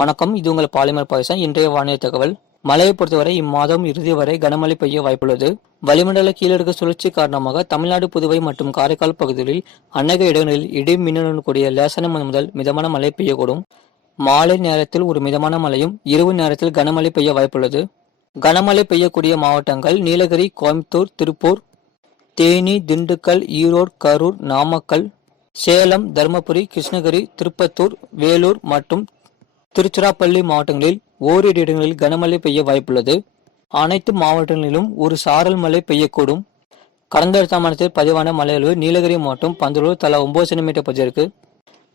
வணக்கம், இது உங்கள் பாலிமர் பாயசம். இன்றைய வானிலை தகவல். மழையை பொறுத்தவரை இம்மாதம் இறுதி வரை கனமழை பெய்ய வாய்ப்புள்ளது. வளிமண்டல கீழடுக்கு சுழற்சி காரணமாக தமிழ்நாடு, புதுவை மற்றும் காரைக்கால் பகுதிகளில் அநேக இடங்களில் இடி மின்னலுடன் கூடிய லேசான முதல் மிதமான மழை பெய்யக்கூடும். மாலை நேரத்தில் ஒரு மிதமான மழையும், இரவு நேரத்தில் கனமழை பெய்ய வாய்ப்புள்ளது. கனமழை பெய்யக்கூடிய மாவட்டங்கள் நீலகிரி, கோயம்புத்தூர், திருப்பூர், தேனி, திண்டுக்கல், ஈரோடு, கரூர், நாமக்கல், சேலம், தருமபுரி, கிருஷ்ணகிரி, திருப்பத்தூர், வேலூர் மற்றும் திருச்சிராப்பள்ளி மாவட்டங்களில் ஓரிரு இடங்களில் கனமழை பெய்ய வாய்ப்புள்ளது. அனைத்து மாவட்டங்களிலும் ஒரு சாரல் மழை பெய்யக்கூடும். கடந்த 8 மாதத்தில் பதிவான மழையளவு நீலகிரி மாவட்டம் பந்தலூர் தலா 9 சென்டிமீட்டர் பதிவிற்கு,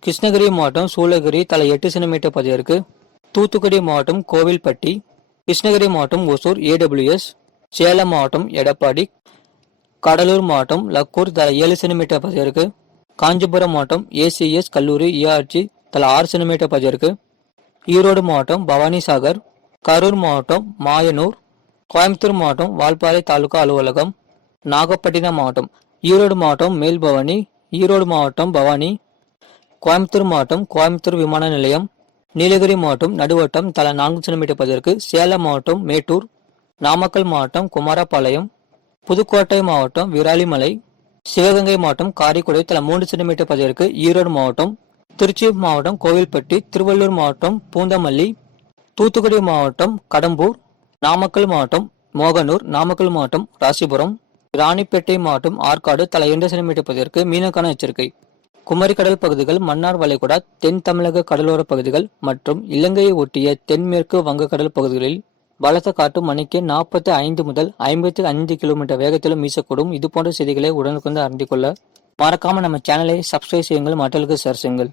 கிருஷ்ணகிரி மாவட்டம் சூளகிரி தலா 8 சென்டிமீட்டர் பதிவிற்கு, தூத்துக்குடி மாவட்டம் கோவில்பட்டி, கிருஷ்ணகிரி மாவட்டம் ஒசூர் AWS, சேலம் மாவட்டம் எடப்பாடி, கடலூர் மாவட்டம் லக்கூர் தலா 7 சென்டிமீட்டர் பதிவிற்கு, காஞ்சிபுரம் மாவட்டம் ACS கல்லூரி ERG தலா 6 சென்டிமீட்டர் பதிவிற்கு, ஈரோடு மாவட்டம் பவானிசாகர், கரூர் மாவட்டம் மாயனூர், கோயம்புத்தூர் மாவட்டம் வால்பாறை தாலுகா அலுவலகம், நாகப்பட்டினம் மாவட்டம் ஈரோடு மாவட்டம் மேல்பவானி, ஈரோடு மாவட்டம் பவானி, கோயம்புத்தூர் மாவட்டம் கோயம்புத்தூர் விமான நிலையம், நீலகிரி மாவட்டம் நடுவட்டம் தலா 4 சென்டிமீட்டர் பதிவிற்கு, சேலம் மாவட்டம் மேட்டூர், நாமக்கல் மாவட்டம் குமாரபாளையம், புதுக்கோட்டை மாவட்டம் விராலிமலை, சிவகங்கை மாவட்டம் காரைக்குடி தலா 3 சென்டிமீட்டர் பதிவிற்கு, ஈரோடு மாவட்டம், திருச்சி மாவட்டம் கோவில்பட்டி, திருவள்ளூர் மாவட்டம் பூந்தமல்லி, தூத்துக்குடி மாவட்டம் கடம்பூர், நாமக்கல் மாவட்டம் மோகனூர், நாமக்கல் மாவட்டம் ராசிபுரம், ராணிப்பேட்டை மாவட்டம் ஆற்காடு தலா 2 சென்டிமீட்டர் பதிவிற்கு மீனக்கான எச்சரிக்கை. குமரிக்கடல் பகுதிகள், மன்னார் வளைகுடா, தென் தமிழக கடலோர பகுதிகள் மற்றும் இலங்கையை ஒட்டிய தென்மேற்கு வங்கக்கடல் பகுதிகளில் பலத்த காற்று மணிக்கு 45 முதல் 55 கிலோமீட்டர் வேகத்திலும் வீசக்கூடும். இது போன்ற செய்திகளை உடனுக்குடன் அறிந்து கொள்ள மறக்காம நம்ம சேனலை சப்ஸ்கிரைப் செய்யுங்கள், மற்றவர்களுக்கு ஷேர் செய்யுங்கள்.